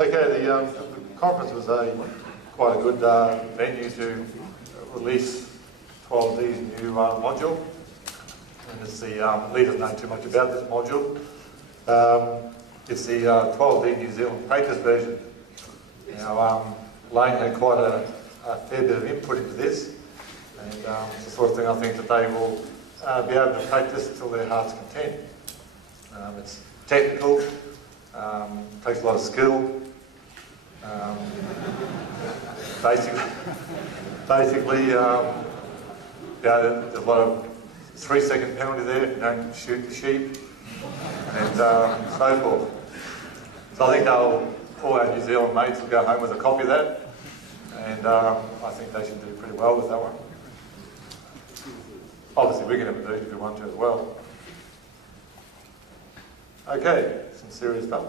Okay, the conference was quite a good venue to release 12 of these new module. And it's the Lee doesn't know too much about this module. It's the 12D New Zealand Papers version. Now, Lane had quite a fair bit of input into this, and it's the sort of thing I think that they will be able to practice until their heart's content. It's technical, takes a lot of skill. Basically, there's a lot of 3-second penalty there if you don't shoot the sheep, and so forth. So I think all our New Zealand mates will go home with a copy of that, and I think they should do pretty well with that one. Obviously, we can have a do if we want to as well. Okay, some serious stuff.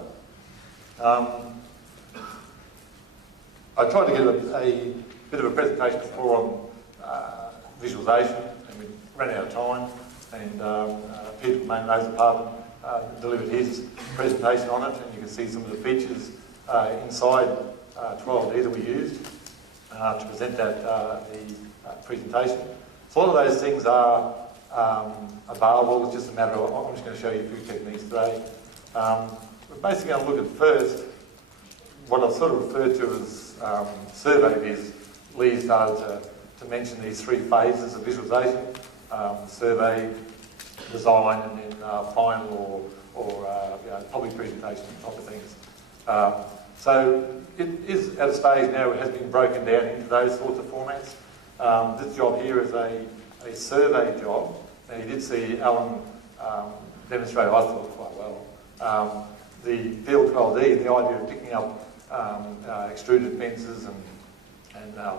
I tried to get a bit of a presentation before on visualization, and we ran out of time, and Peter from Main Roads Department delivered his presentation on it, and you can see some of the features inside 12D that we used to present the presentation. So all of those things are available. It's just a matter of, I'm just going to show you a few techniques today. We're basically going to look at first what I've sort of referred to as survey viz. Lee started to mention these 3 phases of visualization: survey, design, and then final or public presentation type of things. So it is at a stage now it has been broken down into those sorts of formats. This job here is a survey job. Now you did see Alan demonstrate, I thought, quite well. The Field 12D, the idea of picking up extruded fences and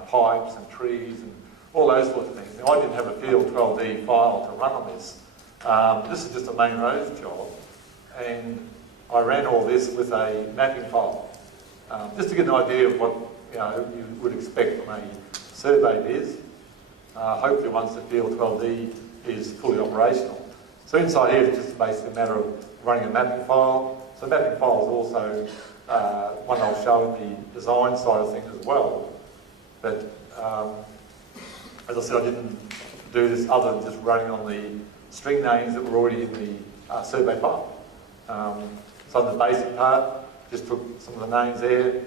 pipes and trees and all those sorts of things. Now I didn't have a Field 12D file to run on this. This is just a main roads job, and I ran all this with a mapping file, just to get an idea of what you would expect from a survey viz. Hopefully once the Field 12D is fully operational. So inside here it's just basically a matter of running a mapping file. So the mapping file is also one I'll show in the design side of things as well. But as I said, I didn't do this other than just running on the string names that were already in the survey file. So on the basic part, just took some of the names there,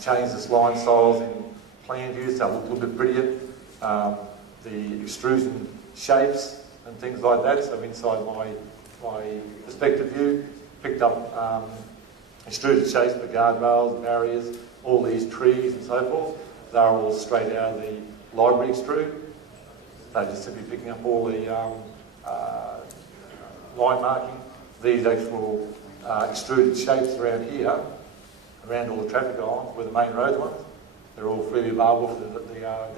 changed the line styles in plan view so it looked a little bit prettier. The extrusion shapes and things like that. So inside my perspective view, picked up extruded shapes for guardrails, barriers, all these trees and so forth. They're all straight out of the library extrude. They're just simply picking up all the line marking. These actual extruded shapes around here, around all the traffic islands, were the main road ones. They're all freely available for the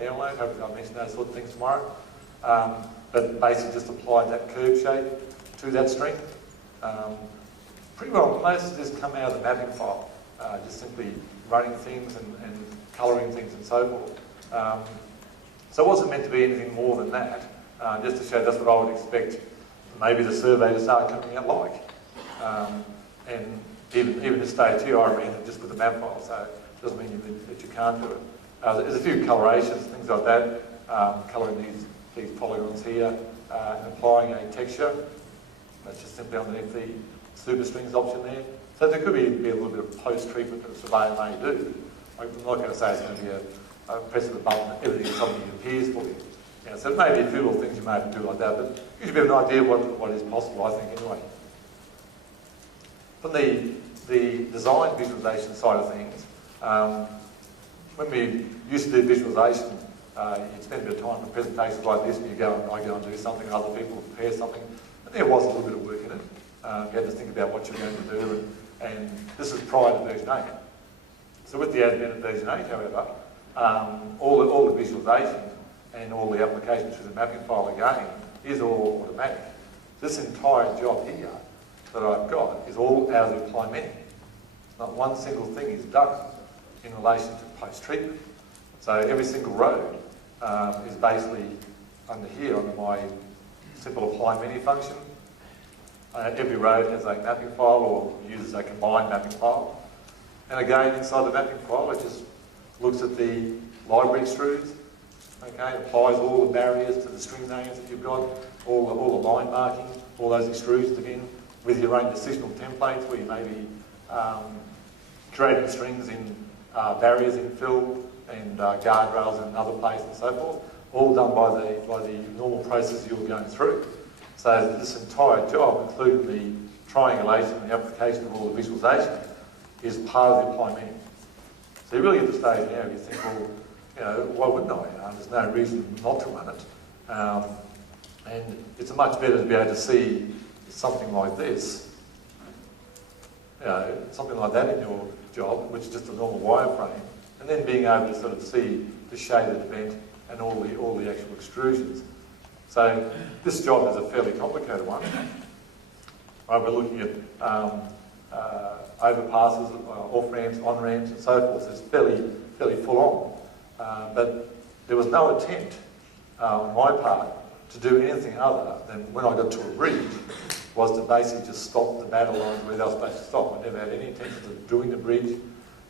download. Hopefully I'll mention those sort of things tomorrow. But basically just applied that curve shape to that string. Pretty well, most of this come out of the mapping file, just simply running things and colouring things and so forth. So it wasn't meant to be anything more than that, just to show that's what I would expect maybe the survey to start coming out like. And even this stage here, I ran it just with the map file, so it doesn't mean that you can't do it. There's a few colorations, things like that, colouring these polygons here and applying a texture. That's just simply underneath the superstrings option there. So there could be a little bit of post-treatment that a surveyor may do. I'm not going to say it's going to be a press of a button and everything suddenly appears for you. So there may be a few little things you may have to do like that, but you should have an idea of what is possible, I think, anyway. From the design visualization side of things, when we used to do visualization, you'd spend a bit of time in presentations like this, and I go and do something, other people prepare something, and there was a little bit of work in it. You had to think about what you're going to do, and this is prior to version 8. So with the advent of version 8, however, all the visualization and all the application through the mapping file again is all automatic. This entire job here that I've got is all out of the apply menu. Not one single thing is done in relation to post-treatment. So every single road is basically under here, under my simple apply menu function. Every road has a mapping file or uses a combined mapping file. And again, inside the mapping file, it just looks at the library extrudes, okay, applies all the barriers to the string names that you've got, all the line marking, all those extrusions again, with your own decisional templates where you may be creating strings in barriers in fill and guardrails in other places and so forth, all done by the normal process you're going through. So this entire job, including the triangulation and the application of all the visualization, is part of the apply menu. So you really get to the stage now where you think, well, you know, why wouldn't I? There's no reason not to run it. And it's much better to be able to see something like this, you know, something like that in your job, which is just a normal wireframe, and then being able to sort of see the shaded event and all the actual extrusions. So this job is a fairly complicated one. Right, we're looking at overpasses, off-ramps, on-ramps and so forth. So it's fairly full on. But there was no attempt on my part to do anything other than when I got to a bridge was to basically just stop the battle lines where they were supposed to stop. I never had any intentions of doing the bridge,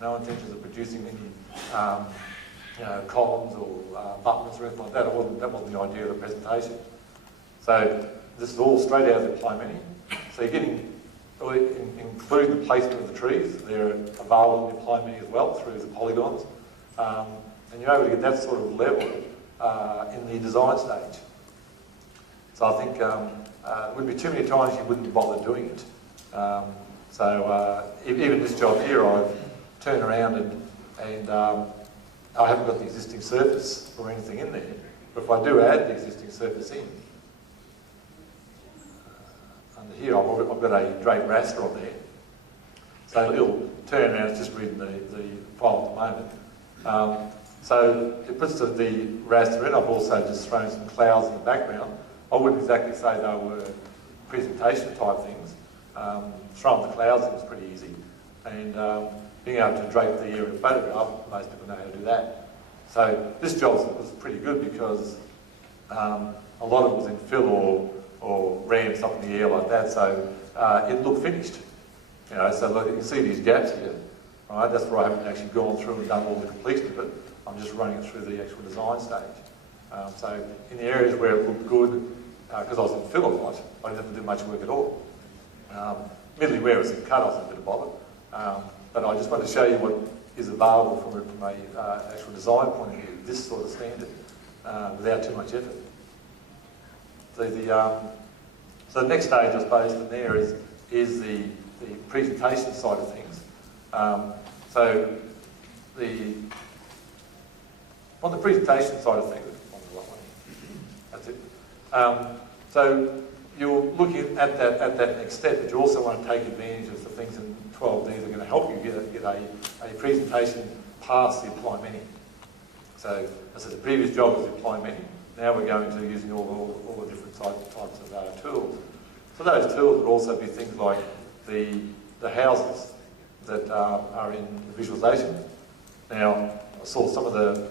no intentions of producing any columns or buttons or anything like that. That wasn't the idea of the presentation. So this is all straight out of the apply menu. So you're getting, including the placement of the trees, they're available in the apply menu as well through the polygons. And you're able to get that sort of level in the design stage. So I think there would be too many times you wouldn't bother doing it. Even this job here, I've turned around and I haven't got the existing surface or anything in there. But if I do add the existing surface in, under here I've got a drape raster on there. So it'll turn around, it's just reading the file at the moment. So it puts the raster in. I've also just thrown some clouds in the background. I wouldn't exactly say they were presentation type things. Throwing the clouds in was pretty easy. And being able to drape the area in a photograph, most people know how to do that. So this job was pretty good because a lot of it was in fill or ramps up in the air like that, so it looked finished. You know, so look, you can see these gaps here. Right? That's where I haven't actually gone through and done all the completion of it. I'm just running it through the actual design stage. So in the areas where it looked good, because I was in fill a lot, I didn't have to do much work at all. Admittedly, where it was in cut, I was a bit of bother. But I just wanted to show you what is available from an actual design point of view, this sort of standard, without too much effort. So the next stage, I suppose, from there is the presentation side of things. On the presentation side of things, that's it. So you're looking at that next step, but you also want to take advantage of the things in 12D that are going to help you get a presentation past the apply menu. So as I said, the previous job was the apply menu. Now we're going to using all the different types of tools. So those tools would also be things like the houses that are in the visualization. Now, I saw some of the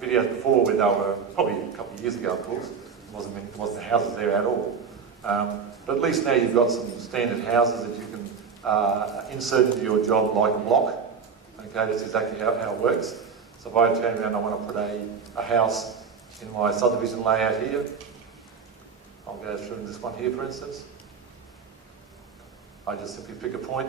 videos before where they were, probably a couple of years ago, of course. It wasn't the houses there at all. But at least now you've got some standard houses that you can insert into your job like a block. Okay, that's exactly how it works. So if I turn around and I want to put a house in my subdivision layout here, I'll go through this one here, for instance. I just simply pick a point,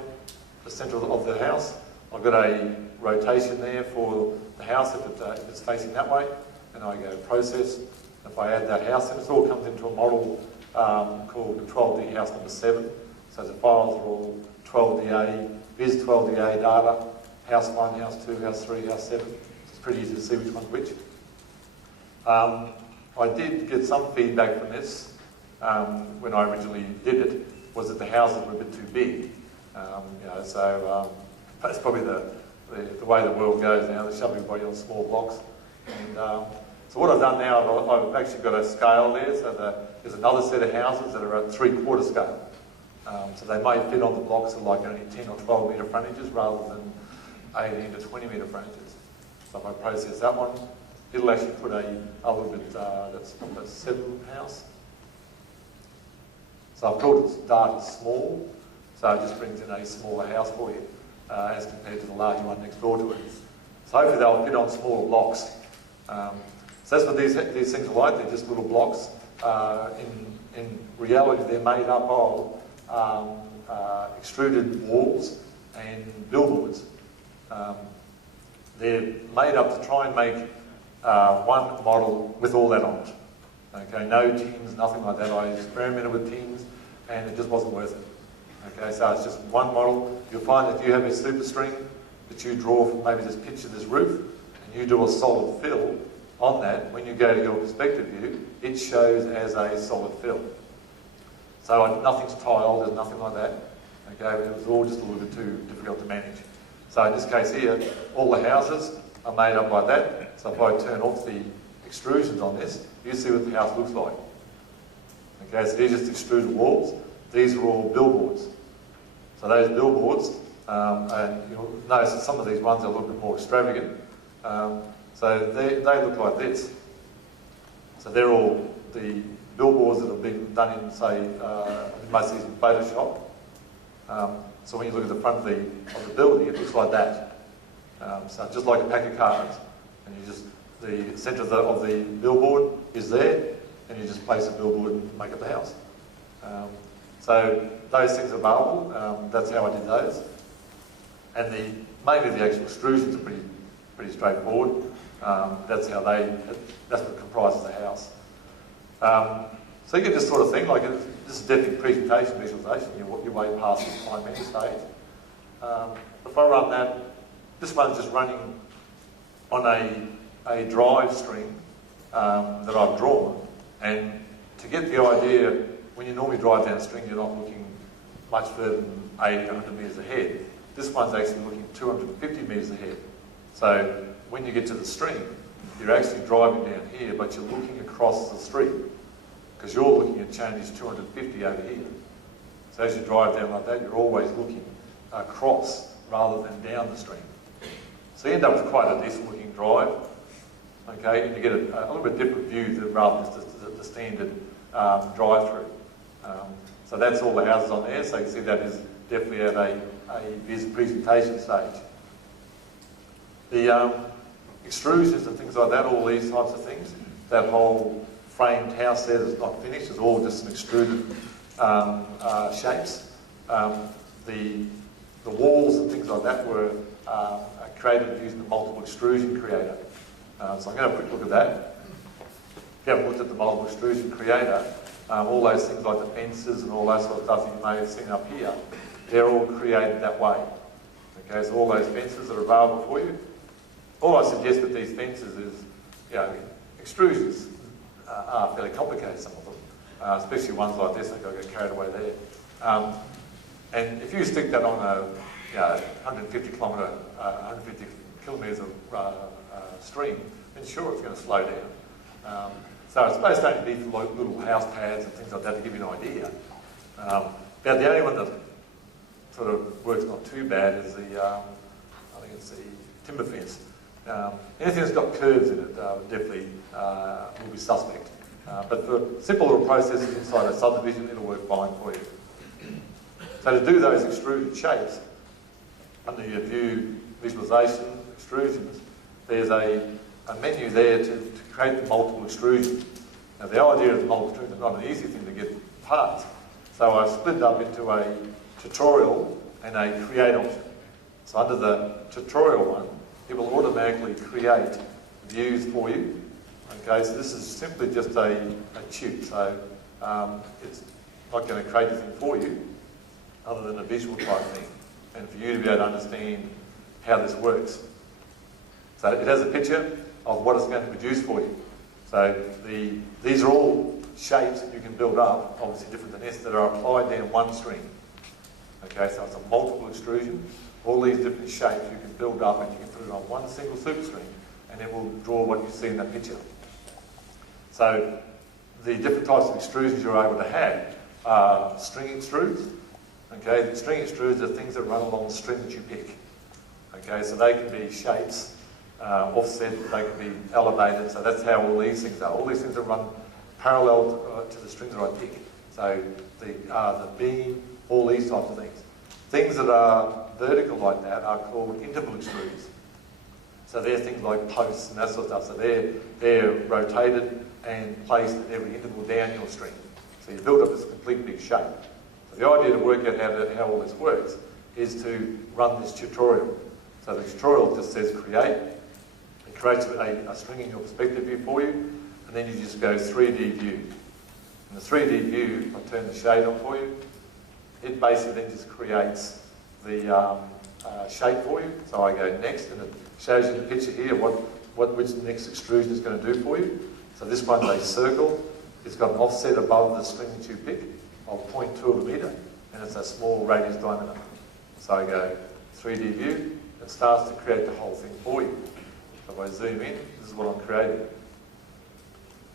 the centre of the house. I've got a rotation there for the house if it's facing that way, and I go process. If I add that house in, it all comes into a model called 12D house number 7. So the files are all 12DA, Viz 12DA data, house 1, house 2, house 3, house 7. It's pretty easy to see which one's which. I did get some feedback from this when I originally did it, was that the houses were a bit too big. That's probably the way the world goes now. They shove everybody on small blocks. And so what I've done now, I've actually got a scale there. So there's another set of houses that are at 3/4 scale. So they may fit on the blocks of like only 10 or 12 metre frontages rather than 18 to 20 metre frontages. So if I process that one, it'll actually put a little bit, that's number 7 house. So I've called it data small. So it just brings in a smaller house for you as compared to the larger one next door to it. So hopefully they'll fit on smaller blocks. So that's what these things are like. They're just little blocks. In reality, they're made up of extruded walls and billboards. They're made up to try and make one model with all that on it. Okay, no tins, nothing like that. I experimented with tins and it just wasn't worth it. Okay, so it's just one model. You'll find that if you have a superstring that you draw from maybe this picture, this roof, and you do a solid fill on that, when you go to your perspective view, it shows as a solid fill. So nothing's tiled, there's nothing like that. Okay, it was all just a little bit too difficult to manage. So in this case here, all the houses are made up like that. So if I turn off the extrusions on this, you see what the house looks like. Okay, so these are just extruded walls. These are all billboards. So those billboards, and you'll notice that some of these ones are a little bit more extravagant. So they look like this. So they're all the billboards that have been done in, say, most of these in Photoshop. So when you look at the front of the building, it looks like that. So just like a pack of cards, and you just the centre of the billboard is there, and you just place a billboard and make up the house. So those things are available. That's how I did those, and mainly the actual extrusions are pretty straightforward. That's what comprises the house. So you get this sort of thing, like this is definitely presentation visualization. You're way past the time menu stage. If I run that, this one's just running on a drive string that I've drawn, and to get the idea, when you normally drive down a string, you're not looking much further than 80, 100 metres ahead. This one's actually looking 250 metres ahead. So when you get to the string, you're actually driving down here, but you're looking across the street, because you're looking at changes 250 over here. So as you drive down like that, you're always looking across rather than down the stream. So you end up with quite a decent looking drive, okay, and you get a little bit different view rather than the standard drive-through. So that's all the houses on there, so you can see that is definitely at a presentation stage. The extrusions and things like that, all these types of things, that whole framed house there that's not finished is all just some extruded shapes. The walls and things like that were created using the multiple extrusion creator. So I'm going to have a quick look at that. If you haven't looked at the multiple extrusion creator, all those things like the fences and all that sort of stuff that you may have seen up here, they're all created that way. Okay, so all those fences that are available for you. All I suggest with these fences is, extrusions are fairly complicated, some of them, especially ones like this. I've got to get carried away there. And if you stick that on a 150 kilometres of stream, then sure, it's going to slow down. So it's supposed to only be for little house pads and things like that to give you an idea. But the only one that sort of works not too bad is I think it's the timber fence. Anything that's got curves in it definitely will be suspect. But for simple little processes inside a subdivision, it'll work fine for you. So to do those extruded shapes, under your view, visualization, extrusions, there's a menu there to create the multiple extrusions. Now the idea of the multiple extrusion is not an easy thing to get past. So I've split it up into a tutorial and a create option. So under the tutorial one, it will automatically create views for you. Okay, so this is simply just a tube. So it's not going to create anything for you other than a visual type thing, and for you to be able to understand how this works. So it has a picture of what it's going to produce for you. So these are all shapes that you can build up, obviously different than this, that are applied down one string. Okay, so it's a multiple extrusion. All these different shapes you can build up, and you can put it on one single superstring, and it will draw what you see in that picture. So the different types of extrusions you're able to have are string extrudes. Okay, the string extrudes are things that run along the string that you pick. Okay, so they can be shapes, offset, they can be elevated, so that's how all these things are. All these things are run parallel to the string that I pick. So the beam, all these types of things. Things that are vertical like that are called interval extrudes. So they're things like posts and that sort of stuff. So they're rotated and placed at every interval down your string. So you build up this complete big shape. So the idea to work out how all this works is to run this tutorial. So the tutorial just says create. It creates a string in your perspective view for you, and then you just go 3D view. In the 3D view, I'll turn the shade on for you. It basically then just creates the shape for you. So I go next, and it shows you the picture here which the next extrusion is going to do for you. So this one's a circle. It's got an offset above the string that you pick of 0.2 of a metre, and it's a small radius diameter. So I go 3D view, it starts to create the whole thing for you. So if I zoom in, this is what I'm creating.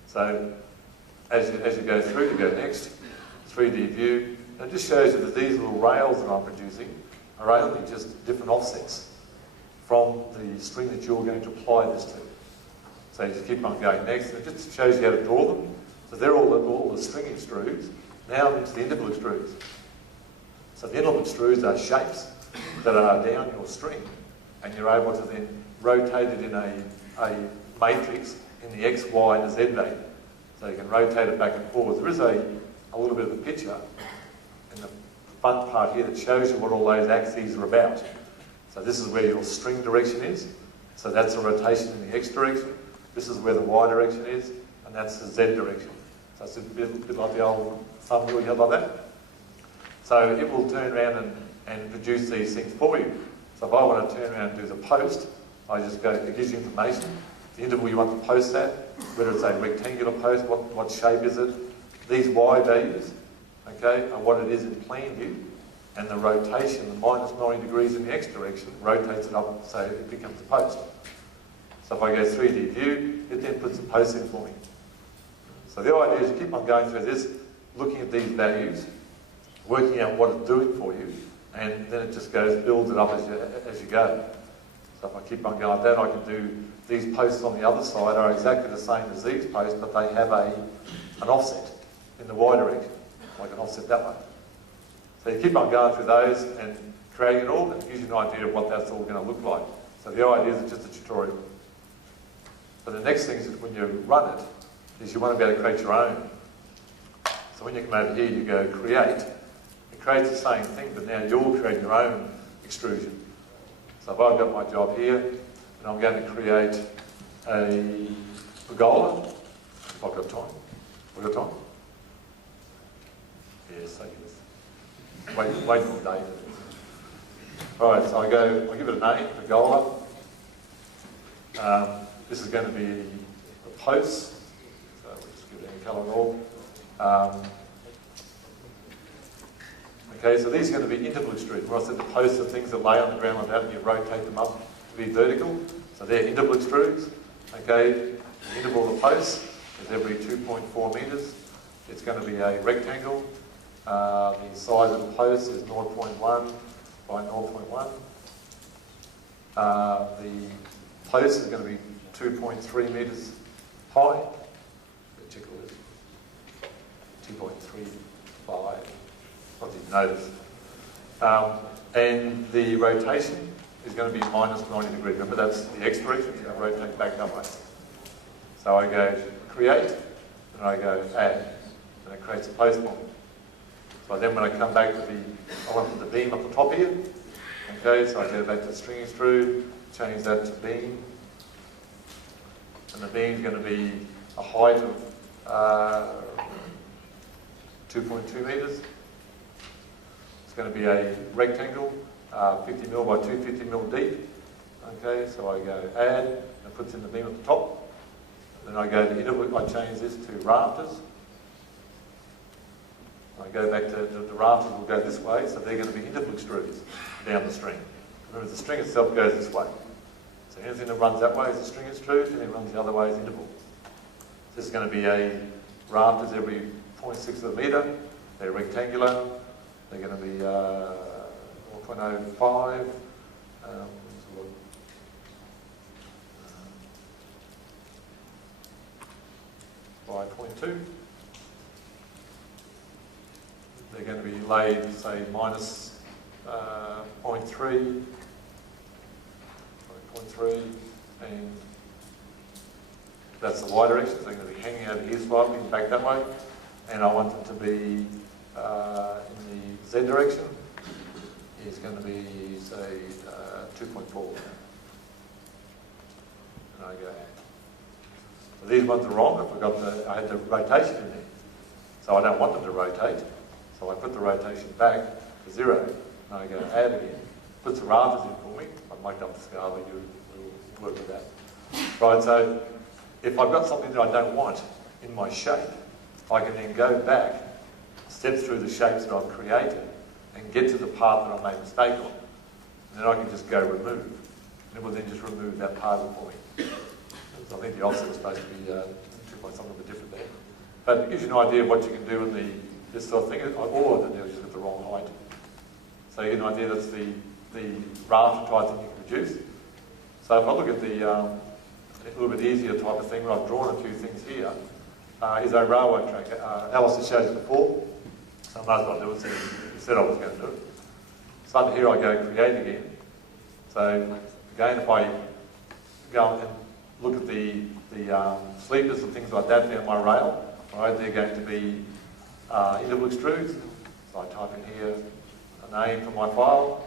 So as you go through, you go next, 3D view, and it just shows you that these little rails that I'm producing are only just different offsets from the string that you're going to apply this to. So you just keep on going next, and it just shows you how to draw them. So they're all the string extrudes. Now into the interval extrudes. So the interval extrudes are shapes that are down your string, and you're able to then rotate it in a matrix in the X, Y, and Z value. So you can rotate it back and forward. There is a little bit of a picture in the front part here that shows you what all those axes are about. So this is where your string direction is. So that's a rotation in the X direction. This is where the Y direction is, and that's the Z direction. So it's a bit like the old thumb rule you had like that. So it will turn around and produce these things for you. So if I want to turn around and do the post, I just go, it gives you information. The interval you want to post at, whether it's a rectangular post, what shape is it. These Y values, okay, are what it is in plan view. And the rotation, the minus 90 degrees in the X direction, rotates it up so it becomes a post. So if I go 3D view, it then puts a post in for me. So the idea is you keep on going through this, looking at these values, working out what it's doing for you, and then it just goes, builds it up as you go. So if I keep on going like that, I can do, these posts on the other side are exactly the same as these posts, but they have an offset in the Y direction, like an offset that way. So you keep on going through those and creating it all, and it gives you an idea of what that's all going to look like. So the idea is just a tutorial. But the next thing is that when you run it, is you want to be able to create your own. So when you come over here, you go create. It creates the same thing, but now you'll create your own extrusion. So if I've got my job here, and I'm going to create a pergola, if I've got time. Have I got time? Yes, I guess. Wait for the day. Alright, so I give it a name, pergola. This is going to be the post. So we'll just give it any colour at all. Okay, so these are going to be interval extrudes. Where I said the posts are things that lay on the ground like that and you rotate them up to be vertical. So they're interval extrudes. Okay, the interval of the post is every 2.4 metres. It's going to be a rectangle. The size of the post is 0.1 by 0.1. The post is going to be 2.3 metres high. Check all this. 2.35. I didn't notice. And the rotation is going to be minus 90 degrees. Remember, that's the X direction. It's going to rotate back that way. So I go create, and I go add, and it creates a post for me. So then when I come back to I want to put the beam up the top here. Okay, so I go back to the string extrude, change that to beam. And the beam is going to be a height of 2.2 metres. It's going to be a rectangle, 50 mil by 250 mil deep. Okay, so I go add, and it puts in the beam at the top. Then I go to interval, I change this to rafters. I go back to the rafters will go this way, so they're going to be interval extrudes down the string. Remember, the string itself goes this way. So anything that runs that way is a string extrude, and anything that runs the other way is interval. This is going to be a rafters every 0.6 of a metre. They're rectangular. They're going to be 0.05. By 0.2. They're going to be laid, say, minus 0.3, and that's the y direction, so they're going to be hanging over here slightly and back that way. And I want them to be in the z direction. Is going to be, say, 2.4. And I go, so these ones are wrong. I had the rotation in there. So I don't want them to rotate. So I put the rotation back to 0. And I go add again. Puts the rafters in for me. I've marked up the scale, but you will work with that. Right, so if I've got something that I don't want in my shape, I can then go back, step through the shapes that I've created, and get to the part that I made a mistake on. And then I can just go remove. And it will then just remove that part of it for me. So I think the offset was supposed to be something a bit different there. But it gives you an idea of what you can do in this sort of thing. All I did there was just at the wrong height. So you get an idea that's the rafter type thing you can produce. So if I look at the a little bit easier type of thing, where I've drawn a few things here, is a railway track. Alice has showed it before, so I might as well do it, so he said I was going to do it. So under here I go create again. So again, if I go and look at the sleepers and things like that down my rail, right, they're going to be interval extrudes. So I type in here a name for my file.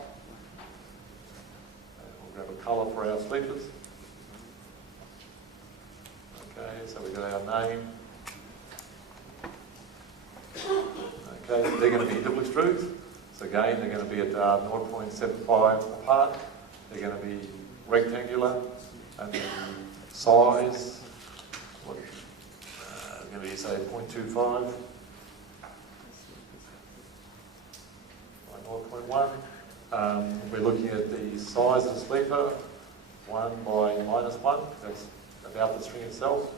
And we'll grab a colour for our sleepers. Okay, so we've got our name. Okay, so they're going to be interval extrudes. So again, they're going to be at 0.75 apart. They're going to be rectangular, and then size, going to be say 0.25, 0.1. We're looking at the size of the sleeper, 1 by -1. That's about the string itself,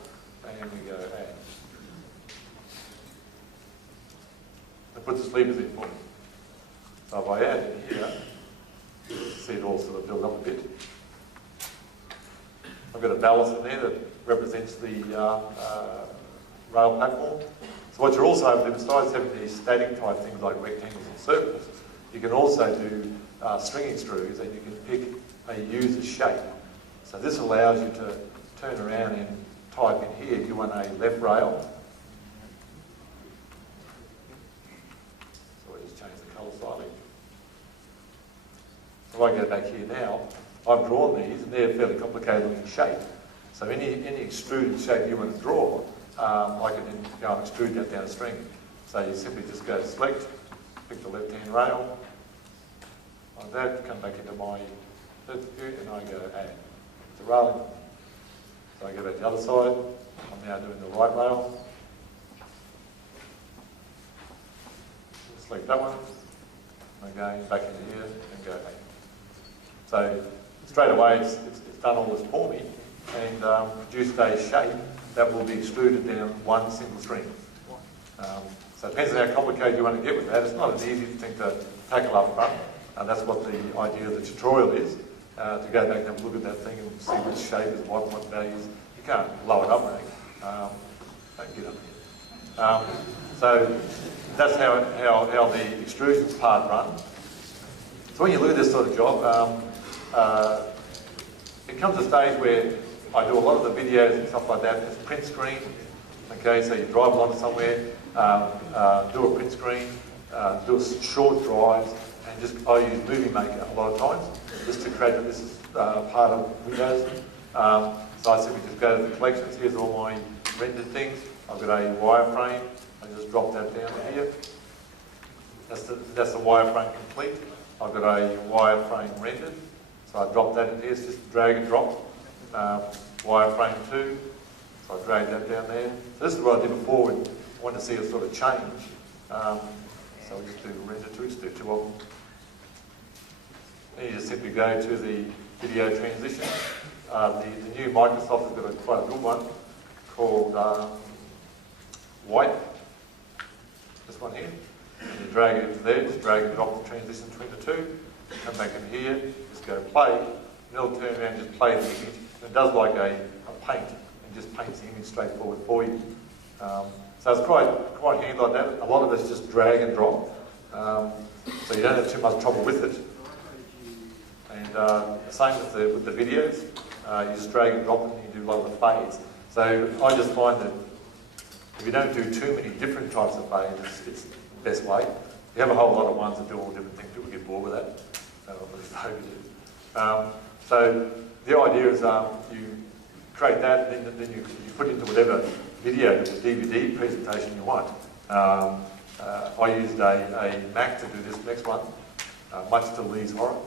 and we go add. That puts the sleepers in for me. So if I add in here, see it all sort of build up a bit. I've got a ballast in there that represents the rail platform. So what you're also able to do, besides having these static type things like rectangles and circles, you can also do string extrudes, and you can pick a user shape. So this allows you to turn around and type in here, you want a left rail. So we just change the colour slightly. So if I go back here now, I've drawn these, and they're fairly complicated looking shape. So any extruded shape you want to draw, I can then go and extrude that down a string. So you simply just go to select, pick the left-hand rail, like that, come back into my view, and I go add. It's a railing. So I go back to the other side. I'm now doing the right rail. Select that one. Again, back into here and go add. So straight away, it's done all this for me and produced a shape that will be extruded down one single string. So it depends on how complicated you want to get with that. It's not an easy thing to tackle up front, and that's what the idea of the tutorial is, to go back and have a look at that thing and see which shape is what values. You can't blow it up, mate. Don't get up here. So that's how the extrusions part runs. So when you look at this sort of job, it comes a stage where I do a lot of the videos and stuff like that as print screen. Okay, so you drive along somewhere, do a print screen, do a short drives, and just I use Movie Maker a lot of times just to create this is part of Windows. So I simply just go to the collections. Here's all my rendered things. I've got a wireframe. I just drop that down here. That's the wireframe complete. I've got a wireframe rendered. So I drop that in here. It's just drag and drop. Wireframe 2. So I drag that down there. So this is what I did before. We wanted to see a sort of change. So we just do render 2. Just do 2 of them. Then you just simply go to the video transition. The new Microsoft has got quite a good one called White. This one here. And you drag it into there, just drag and drop the transition between the two. Come back in here, just go play, and it'll turn around and just play the image. And it does like a paint, and just paints the image straight forward for you. So it's quite handy like that. A lot of it's just drag and drop. So you don't have too much trouble with it. And same with the videos. You just drag and drop it and you do a lot of the fades. So I just find that if you don't do too many different types of fades, it's the best way. You have a whole lot of ones that do all different things, people get bored with that. So the idea is you create that, and then you put into whatever video or DVD presentation you want. I used a Mac to do this next one, much to Lee's horror.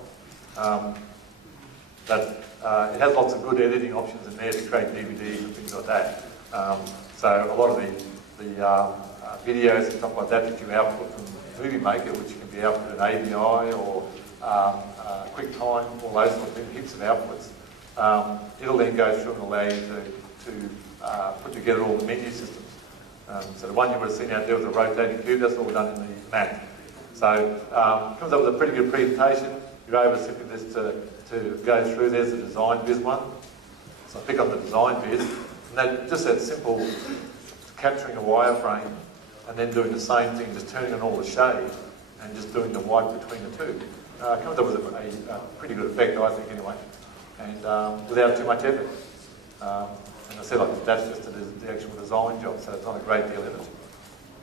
It has lots of good editing options in there to create DVDs and things like that. So a lot of the videos and stuff like that you output from Movie Maker, which can be output in AVI or QuickTime, all those sort of things, heaps of outputs. It'll then go through and allow you to put together all the menu systems. So the one you would have seen out there with the rotating cube, that's all done in the Mac. So it comes up with a pretty good presentation. You're able simply just to go through. There's the design viz one. So I pick up the design viz, and just that simple capturing a wireframe and then doing the same thing, just turning on all the shade and just doing the white between the two. Comes up with a pretty good effect, I think, anyway, and without too much effort. And I said, like, that's just the actual design job, so it's not a great deal in it.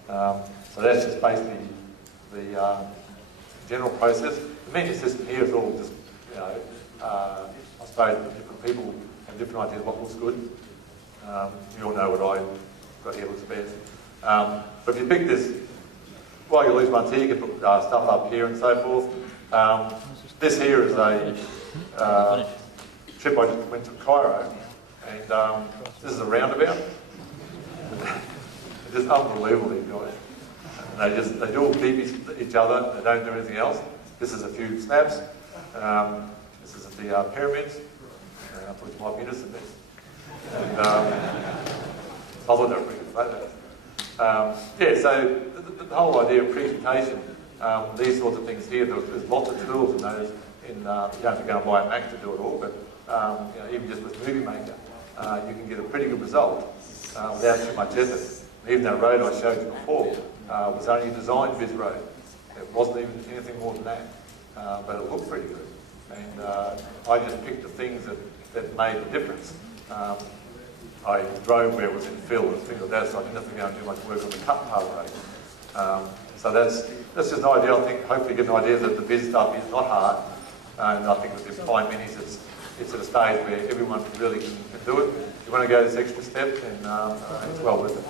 So that's just basically the general process. The menu system here is all just, you know, I suppose different people have different ideas of what looks good. You all know what I've got here looks best. But if you pick this, while you lose ones here, you can put stuff up here and so forth. This here is a trip I just went to Cairo, and this is a roundabout. It's just unbelievable, these guys. And they do all keep each other, they don't do anything else. This is a few snaps. This is the pyramids. I thought you might be interested in this. And I thought they were pretty good photos. Yeah, so the whole idea of presentation, these sorts of things here, there's lots of tools in those. You don't have to go and buy a Mac to do it all, but you know, even just with Movie Maker, you can get a pretty good result without too much effort. Even that road I showed you before was only a design viz road. It wasn't even anything more than that, but it looked pretty good. And I just picked the things that made the difference. I drove where it was in fill and things like that, so I didn't have to go and do much work on the cut part road. So that's just an idea. I think hopefully get an idea that the viz stuff is not hard, and I think with the fine minis it's at a stage where everyone really can do it. If you want to go this extra step, then it's well worth it.